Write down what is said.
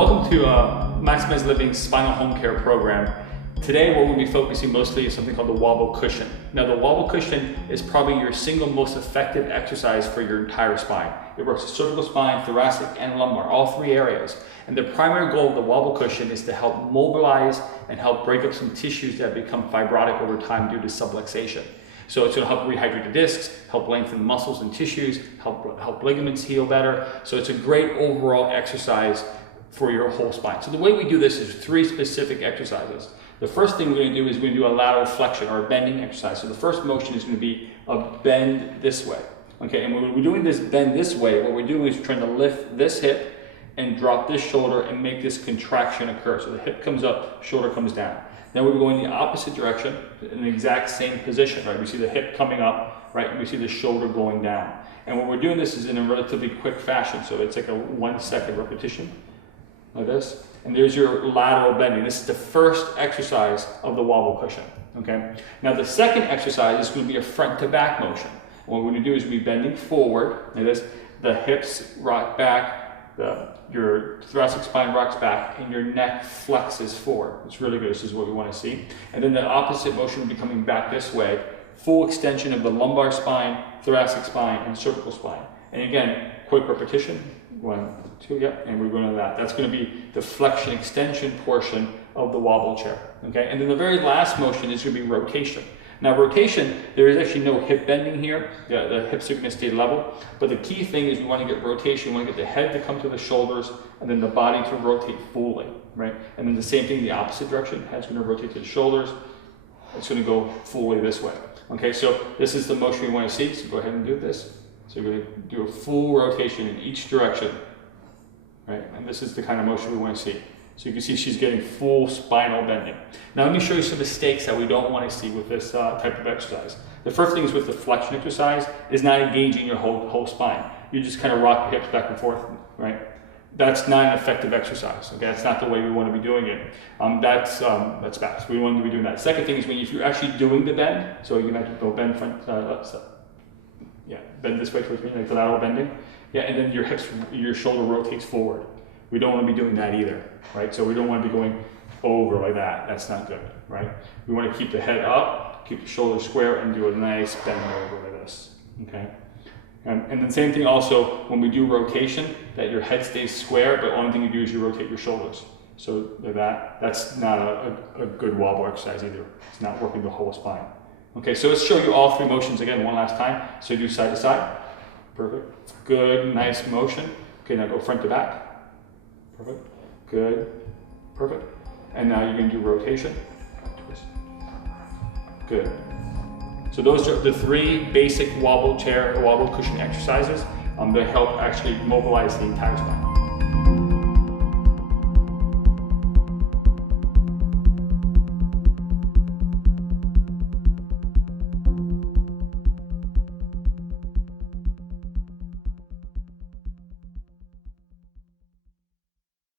Welcome to Maximize Living's Spinal Home Care program. Today what we'll be focusing mostly is something called the Wobble cushion. Now the Wobble cushion is probably your single most effective exercise for your entire spine. It works the cervical spine, thoracic, and lumbar, all three areas. And the primary goal of the Wobble cushion is to help mobilize and help break up some tissues that become fibrotic over time due to subluxation. So it's going to help rehydrate the discs, help lengthen the muscles and tissues, help ligaments heal better. So it's a great overall exercise for your whole spine. So the way we do this is three specific exercises. The first thing we're going to do is we're going to do a lateral flexion or a bending exercise. So the first motion is going to be a bend this way. Okay, and when we're doing this bend this way, what we're doing is trying to lift this hip and drop this shoulder and make this contraction occur. So the hip comes up, shoulder comes down. Then we're going the opposite direction in the exact same position, right? We see the hip coming up, right? And we see the shoulder going down. And when we're doing this is in a relatively quick fashion. So it's like a 1 second repetition like this. And there's your lateral bending. This is the first exercise of the Wobble cushion, okay? Now the second exercise is going to be a front to back motion. What we're going to do is we're bending forward, like this. The hips rock back, your thoracic spine rocks back, and your neck flexes forward. It's really good. This is what we want to see. And then the opposite motion will be coming back this way, full extension of the lumbar spine, thoracic spine, and cervical spine. And again, quick repetition. 1, 2, yep, and we're going to that. That's going to be the flexion extension portion of the Wobble chair. Okay, and then the very last motion is going to be rotation. Now rotation, there is actually no hip bending here. The hips are going to stay level. But the key thing is we want to get rotation. We want to get the head to come to the shoulders and then the body to rotate fully, right? And then the same thing, the opposite direction. Head's going to rotate to the shoulders. It's going to go fully this way. Okay, so this is the motion we want to see. So go ahead and do this. So we're going to do a full rotation in each direction, right? And this is the kind of motion we want to see. So you can see she's getting full spinal bending. Now let me show you some mistakes that we don't want to see with this type of exercise. The first thing is with the flexion exercise is not engaging your whole spine. You just kind of rock your hips back and forth, right? That's not an effective exercise. Okay, that's not the way we want to be doing it. That's bad. So we want to be doing that. Second thing is if you're actually doing the bend. So you might go bend front, bend this way towards me, like the lateral bending. Yeah, and then your shoulder rotates forward. We don't want to be doing that either, right? So we don't want to be going over like that. That's not good, right? We want to keep the head up, keep the shoulders square, and do a nice bend over like this, okay? And then same thing also when we do rotation, that your head stays square, but the only thing you do is you rotate your shoulders. So like that's not a good Wobble exercise either. It's not working the whole spine. Okay, so let's show you all three motions again one last time. So do side to side. Perfect. Good, nice motion. Okay, now go front to back. Perfect. Good. Perfect. And now you're going to do rotation. Twist. Good. So those are the three basic Wobble chair, Wobble cushion exercises that help actually mobilize the entire spine.